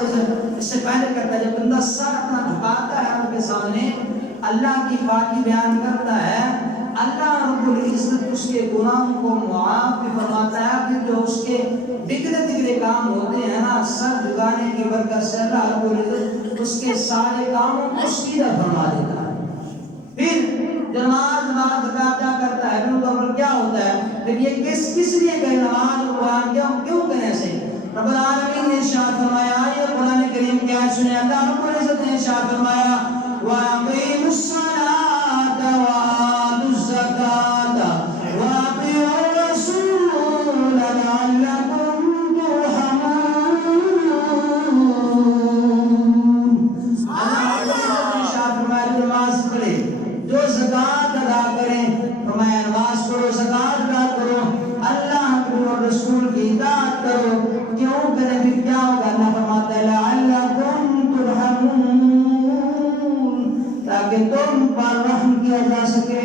اس سے پہلے کرتا ہے، جب بندہ سر اپنا جھکاتا ہے ان کے سامنے، اللہ کی پاکی بیان کرتا ہے، اللہ رب العزت اس کے گناہوں کو معاف بھی فرماتا ہے، پھر جو اس کے بگڑے کام ہوتے ہیں نا، سر جھکانے کی برکت سے اللہ رب العزت اس کے سارے کاموں کو سیدھا فرما دیتا ہے۔ پھر جو نماز ادا کرتا ہے، پھر پر کیا ہوتا ہے، پھر یہ کس لیے کہ نماز اور قرآن کیوں کرنے سے رب العالمین نے ارشاد فرمایا، یہ قرآن کریم کی آیت سنیں، اللہ رب العزت نے ارشاد فرمایا وَأَقِيمُوا الصَّلَاةَ وَآتُوا الزَّكَاةَ وَأَطِيعُوا الرَّسُولَ لَعَلَّكُمْ جو زکات ادا کریں، فرمایا نماز پڑھو، زکات ادا کرو، اللہ اور رسول کی اطاعت کرو۔ کیوں کریں؟ پھر کیا ہوگا؟ اللہ فرماتا ہے لعلکم ترحمون، تاکہ تم پر رحم کیا جا سکے۔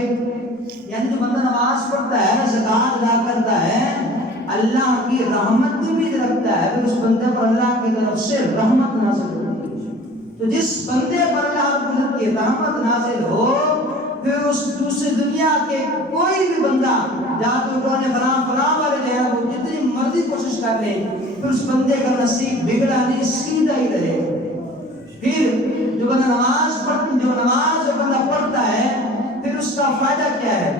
یعنی جو بندہ نماز پڑھتا ہے، زکات ادا کرتا ہے، اللہ کی رحمت کی امید رکھتا ہے، پھر اس بندے پر اللہ کی طرف سے رحمت نازل ہوتی ہے۔ تو جس بندے پر اللہ کی رحمت نازل ہو، پھر اس دوسری دنیا کے کوئی بھی بندہ جادو ٹونے فلاں والے جو ہے وہ جتنی مرضی کوشش کر لے، پھر اس بندے کا نصیب بگڑا نہیں، سیدھا ہی رہے۔ پھر جو بندہ نماز بندہ پڑھتا ہے، پھر اس کا فائدہ کیا ہے؟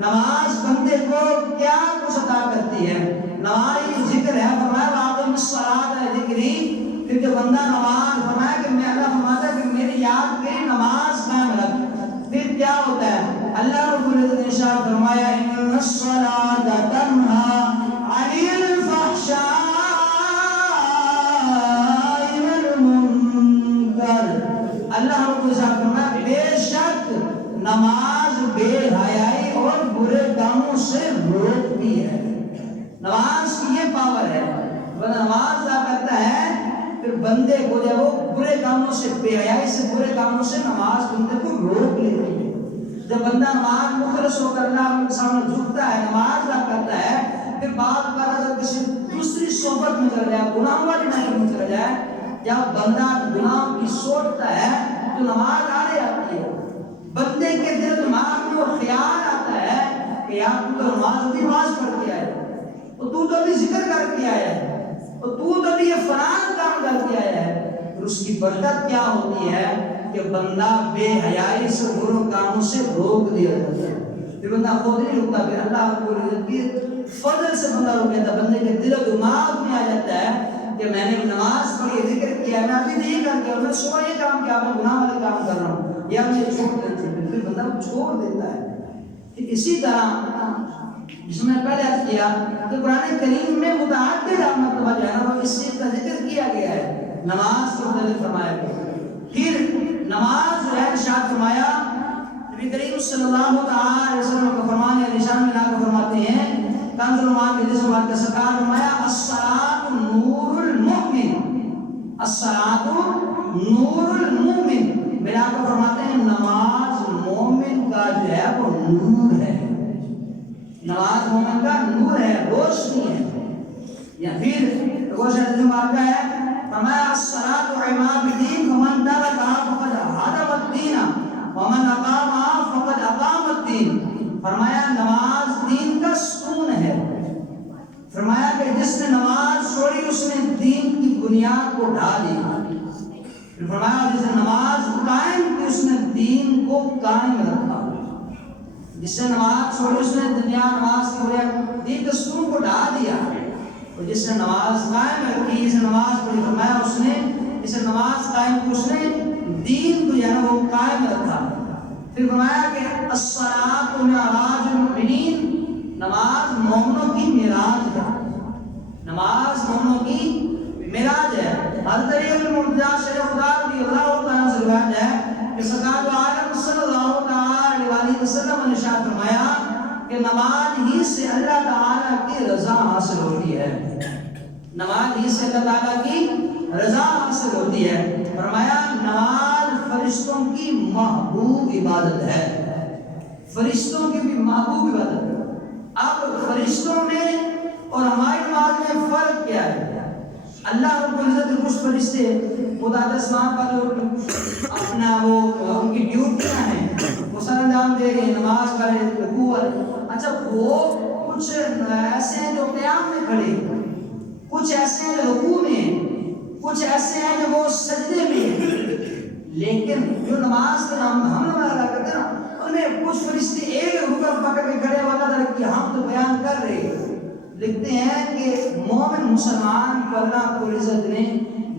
نماز بندے کو کیا کچھ عطا کرتی ہے؟ نماز ذکر ہے، فرمایا وَأَقِیمُوا الصَّلَاةَ ذِکْرِی۔ پھر جو بندہ نماز فرمایا کہ میں اللہ فرماتا ہے کہ میری یاد کی نماز قائم رکھ، پھر کیا ہوتا ہے؟ اللہ رب العزت نے ارشاد فرمایا ان الصلاۃ تنہی عن الفحشاء والمنکر۔ اللہ رب العزت فرمایا بے شک نماز بے حیائی اور برے کاموں سے روکتی ہے۔ نماز کی یہ پاور ہے، بندہ نماز ادا کرتا ہے، پھر بندے کو جب وہ برے کاموں سے، بے حیائی سے، برے کاموں سے نماز بندے کو روک لیتی ہے۔ جب بندہ نماز مخلص ہو کر اللہ کے سامنے جھکتا ہے، نماز ادا کرتا ہے، پھر بات کر اگر کسی دوسری صحبت میں چلا جائے، گناہوں والی محفل میں چلا جائے، جب بندہ گناہوں کی سوچتا ہے تو نماز آنے آتی ہے۔ بندے کے دل دماغ میں وہ خیال آتا ہے کہ یار تو نماز ابھی نماز پڑھ کے آئے، تو ابھی ذکر کر کے آیا ہے، تو ابھی یہ فلاں کام کر کے آیا ہے۔ پھر اس کی برکت کیا ہوتی ہے کہ بندہ بے حیائی سے، برے کاموں سے روک دیا جاتا ہے۔ پھر بندہ خود نہیں رکتا، پھر اللہ کو فضل سے بندہ رک جاتا ہے، بندے کے دل و دماغ میں آ جاتا ہے کہ میں نے نماز پڑھی، ذکر کیا، میں ابھی نہیں کر کے، میں صبح یہ کام کیا، میں گناہ والے کام کر رہا ہوں، یا مجھے چھوڑ دیتے، پھر بندہ چھوڑ دیتا ہے۔ اسی طرح جس میں پہلے عرض کیا کہ قرآن کریم میں متعدد مرتبہ جو ہے نا وہ اس چیز کا ذکر کیا گیا ہے، نماز کے متعلق فرمایا گیا۔ پھر نماز جو ہے ارشاد فرمایا، نبی کریم صلی اللہ علیہ وسلم کا فرمان ہے، نشان میں لا کر فرماتے ہیں، کنز الایمان کے جس بات کا سرکار فرمایا الصلاۃ نور المؤمن، الصلاۃ نور المؤمن، ملا کر فرماتے ہیں نماز مومن کا جو ہے وہ نور ہے، نماز مومن کا نور ہے، روشنی ہے۔ یا پھر روشن جمعہ کا ہے، فرمایا الصلاۃ عماد الدین فمن ترکها فقد هدم الدین ومن اقامها فقد اقام الدین۔ فرمایا نماز دین کا ستون ہے، فرمایا کہ جس نے نماز چھوڑی اس نے دین کی بنیاد کو ڈھا دی، پھر فرمایا جس نے نماز قائم کی اس نے دین کو قائم رکھا، جس نے نماز چھوڑی اس نے دنیا نماز کی بنیاد دین کے ستون کو ڈھا دیا، اور جس نے نماز قائم رکھی، جس نے نماز پڑھی، فرمایا اس نے جس نے نماز قائم کی اس نے دین کو جو ہے وہ قائم رکھا۔ پھر فرمایا کہ الصلاۃ معراج المؤمنین، نماز مومنوں کی معراج ہے، نماز مومنوں کی معراج ہے۔ حضرت علی بن مرتضیٰ شیخ خدا رضی اللہ تعالیٰ سے روایت ہے کہ سرکار عالم صلی اللہ علیہ وسلم نے ارشاد فرمایا کہ نماز ہی سے اللہ تعالیٰ کی رضا حاصل ہوتی ہے، نماز ہی سے اللہ تعالیٰ کی رضا حاصل ہوتی ہے۔ فرمایا نماز فرشتوں کی محبوب عبادت ہے، فرشتوں کی بھی محبوب عبادت ہے۔ اب فرشتوں میں اور ہماری نماز میں فرق کیا ہے؟ اللہ رب العزت کچھ فرشتے فرشتے خدا آسمان کا جو اپنا وہ ان کی ڈیوٹیاں ہیں وہ سر انجام دے رہے ہیں، نماز پڑھ رہے ہیں، رکوع، اچھا وہ کچھ ایسے ہیں جو قیام میں کھڑے ہیں، کچھ ایسے ہیں جو رکوع میں ہیں، کچھ ایسے ہیں جو وہ سجدے میں ہیں، لیکن جو نماز کے نام ہم لوگ ادا کرتے ہیں نا، ان میں کچھ فرشتے ایک رکن پکڑ کے کھڑے والا تھا کہ ہم تو بیان کر رہے ہیں۔ لکھتے ہیں کہ مومن مسلمان کو اللہ کو عزت نے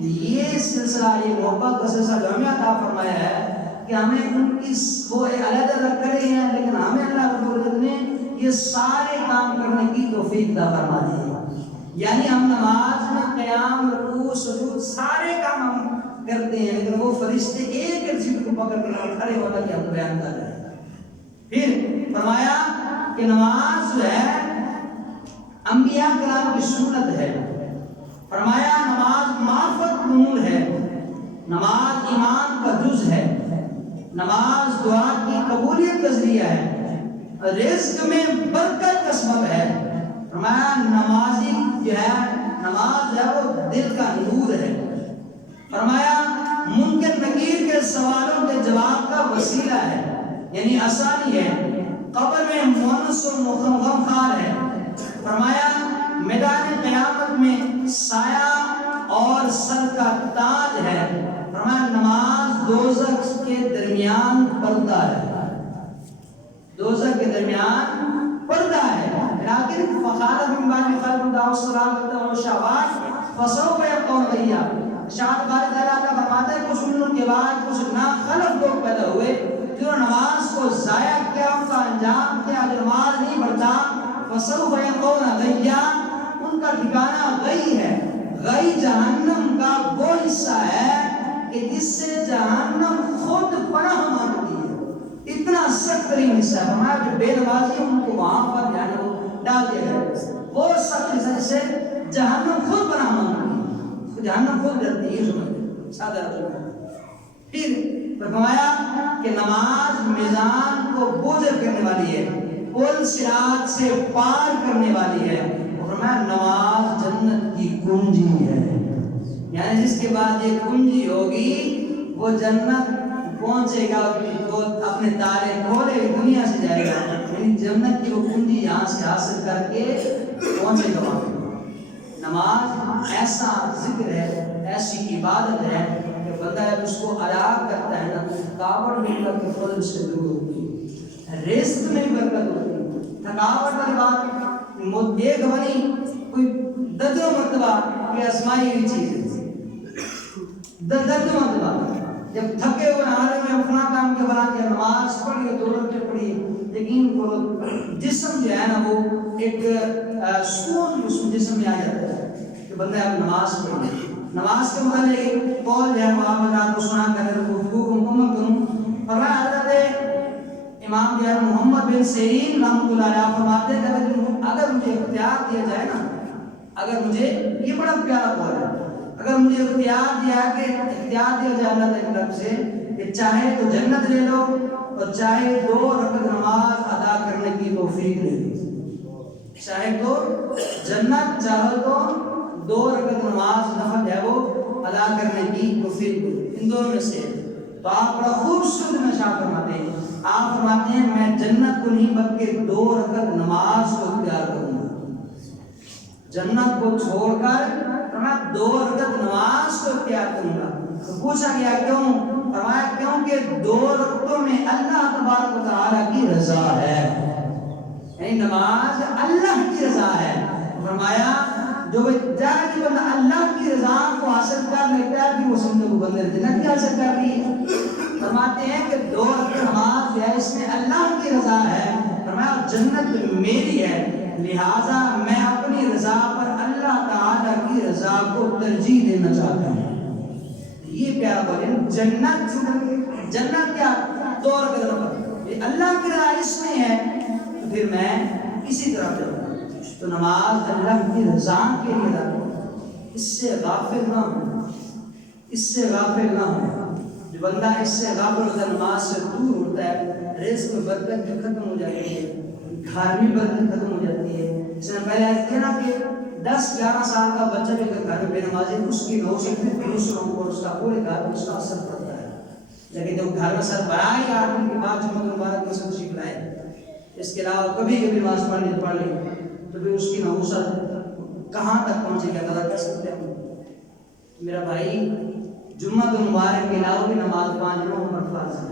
یہ سلسلہ، یہ محبت کا سلسلہ جو ہمیں عطا فرمایا ہے کہ ہمیں ان کی وہ علیحدہ رکھ کرے ہیں، لیکن ہمیں اللہ کو عزت نے یہ سارے کام کرنے کی توفیق عطا فرما دی ہے۔ یعنی ہم نماز میں قیام، رکوع، سجود سارے کام ہم کرتے ہیں، لیکن وہ فرشتے ایک ایک چیز کو پکڑ کر کھڑے ہوتا کہ ہم بیان کر رہے ہیں۔ پھر فرمایا کہ نماز جو ہے انبیاء کرام کی سنت ہے، فرمایا نماز معرفت نور ہے، نماز ایمان کا جز ہے، نماز دعا کی قبولیت کا ذریعہ ہے، رزق میں برکت کا سبب ہے۔ فرمایا نمازی جو ہے، نماز ہے وہ دل کا نور ہے۔ فرمایا منکر نکیر کے سوالوں کے جواب کا وسیلہ ہے، یعنی آسانی ہے، قبر میں مونس و غمخوار ہے۔ فرمایا میدان قیامت میں سایہ اور سر کا تاج ہے۔ فرمایا نماز دوزخ کے درمیان پردہ ہے، دوزخ کے درمیان پردہ ہے۔ لیکن فخالف من بعد خلق دعوا الصلاة والشهوات فسوف يلقون غيا۔ شاید باری تعالیٰ کا فرماتا ہے کچھ ان کے بعد کچھ ناخلف لوگ پیدا ہوئے جو نماز کو ضائع کیا، ان کا انجام کیا، جو نماز نہیں پڑھتا، فسوف يلقون غيا، ان کا ٹھکانہ غی ہے۔ غی جہنم کا وہ حصہ ہے کہ جس سے جہنم خود پناہ مانگتی ہے، اتنا سخت ترین حصہ ہے۔ فرمایا جو بے نمازی ان کو وہاں پر جانا وہ ڈال دیا گیا، وہ سخت حصہ جس سے جہنم خود پناہ مانگتی ہے، جہنم خود ڈرتی ہے، سمجھ سادہ رسول۔ پھر فرمایا کہ نماز میزان کو بوجھل کرنے والی ہے، پل صراط سے پار کرنے والی ہے۔ فرمایا نماز جنت کی کنجی ہے، یعنی جس کے بعد یہ کنجی ہوگی وہ جنت پہنچے گا، وہ اپنے تالے کھولے دنیا سے جائے گا، یعنی جنت کی وہ کنجی یہاں سے حاصل کر کے پہنچے گا وہاں۔ نماز ایسا ذکر ہے، ایسی عبادت ہے کہ بندہ جب اس کو ادا کرتا ہے نا، تھکاوٹ بھی اللہ کے فضل سے دور ہوتی ہے، رزق میں برکت ہوتی ہے۔ تھکاوٹ والی بات ایک بنی کوئی دردوں مرتبہ یہ آسمائی ہوئی چیز ہے، دردوں مرتبہ جب تھکے ہوئے حالے میں فلاں کام کے فلاں کیا، نماز پڑھی، دو رکعتیں پڑھی، یقین کرو جسم جو ہے نا وہ ایک سکون جسم میں آ جاتا ہے کہ بندہ اب نماز پڑھی۔ نماز کے متعلق قول جو ہے وہ آپ حضرات کو سنا کر گفتگو کو مکمل کروں۔ اور حضرت امام جو ہے محمد بن سیرین رحمۃ اللہ علیہ فرماتے ہیں کہ اگر مجھے اختیار دیا جائے نا، اگر مجھے، یہ بڑا پیارا قول ہے، اگر مجھے اختیار دیا جائے اللہ کی طرف سے کہ چاہے تو جنت لے لو اور چاہے 2 رکعت نماز ادا کرنے کی توفیق لے لو، چاہے تو جنت، چاہے تو 2 رکعت نماز نفل ہے وہ ادا کرنے کی توفیق لے لو، ان دونوں میں سے تو آپ بڑا خوبصورت نشان فرماتے ہیں۔ آپ فرماتے ہیں میں جنت کو نہیں بلکہ 2 رکعت نماز کو اختیار کروں گا، جنت کو چھوڑ کر میں 2 رکعت نماز کو اختیار کروں گا۔ تو پوچھا گیا کیوں؟ فرمایا کیونکہ 2 رکعتوں میں اللہ تبارک و تعالیٰ کی رضا ہے، یعنی نماز اللہ کی رضا ہے۔ فرمایا جو جائے کہ بندہ اللہ کی رضا کو حاصل کر لیتا ہے کہ وہ سمجھو کو بندے جنت کی حاصل کر لی ہے۔ فرماتے ہیں کہ 2 رکعت نماز ہے اس میں اللہ کی رضا ہے، فرمایا جنت میری ہے، لہذا میں اپنی رضا پر اللہ تعالیٰ کی رضا کو ترجیح دینا چاہتا ہوں۔ یہ پیارا بولے جنت کیا 2 رکعت نماز، اللہ کی رضا اس میں ہے تو پھر میں اسی طرف جاؤں۔ تو نماز اللہ کی رضا کے لیے ادا کرو، اس سے غافل نہ ہو، اس سے غافل نہ ہو۔ جو بندہ اس سے غافل ہوتا ہے، نماز سے دور ہوتا ہے، رزق میں برکت بھی ختم ہو جاتی ہے، گھر میں برکت ختم ہو جاتی ہے۔ اس نے پہلے عرض کیا نا کہ 10-11 سال کا بچہ بھی اگر گھر میں بے نمازی ہے اس کی نوشی پھر بھی دوسروں کو اس کا پورے گھر میں اس کا اثر پڑتا ہے. لیکن جب گھر میں سربراہ ہی 8 دن کے بعد جمعہ مبارک میں سے تشریف لائے، اس کے علاوہ کبھی کبھی نماز پڑھ لی تو پھر اس کی نحوست کہاں تک پہنچے گا اندازہ کر سکتے ہیں. میرا بھائی جمعہ مبارک کے علاوہ بھی نماز 5 دنوں پر فرض ہے.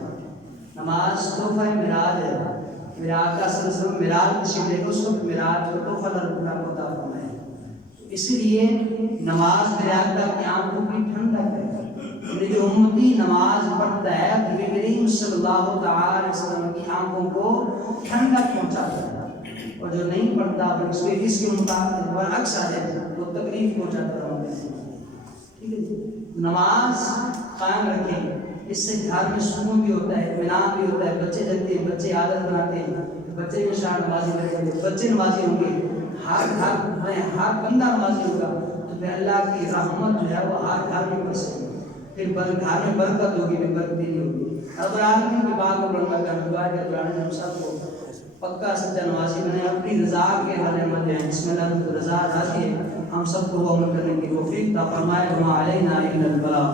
نماز تحفہ معراج ہے. میرا آقا صلی اللہ علیہ وسلم معراج تشریف لے کے اس وقت معراج کو تحفہ اللہ کو عطا فرمایا. اسی لیے نماز میرے آقا کی آنکھوں کی ٹھنڈک ہے. میری جو امتی نماز پڑھتا ہے نبی کریم صلی اللہ تعالی علیہ وسلم کی آنکھوں کو ٹھنڈک پہنچاتا ہے، اور جو نہیں پڑھتا پھر اس کے مطابق برعکس آ جائے وہ تکلیف پہنچاتا ہے. ٹھیک ہے، نماز قائم رکھیں. اس سے گھر میں سکون بھی ہوتا ہے، اطمینان بھی ہوتا ہے. بچے جگتے ہیں، بچے عادت بناتے ہیں، بچے میں شاہ نمازی کریں گے، بچے نمازی ہوں گے، ہر گھر میں ہر بندہ نمازی ہوگا تو پھر اللہ کی رحمت جو ہے وہ ہر گھر میں برسے گی. پھر گھر میں برکت ہوگی، پھر برکتی ہوگی. رب العالمین کی بات کو بڑھنا کر دعا کہ قرآن ہم سب کو پکا سچا نمازی بنے، اپنی رضا کے حوالے مت جائیں. جس میں اللہ کی رضا راضی ہے ہم سب کو عمل کرنے کی توفیق عطا فرمائے. وما علینا الا البلاغ.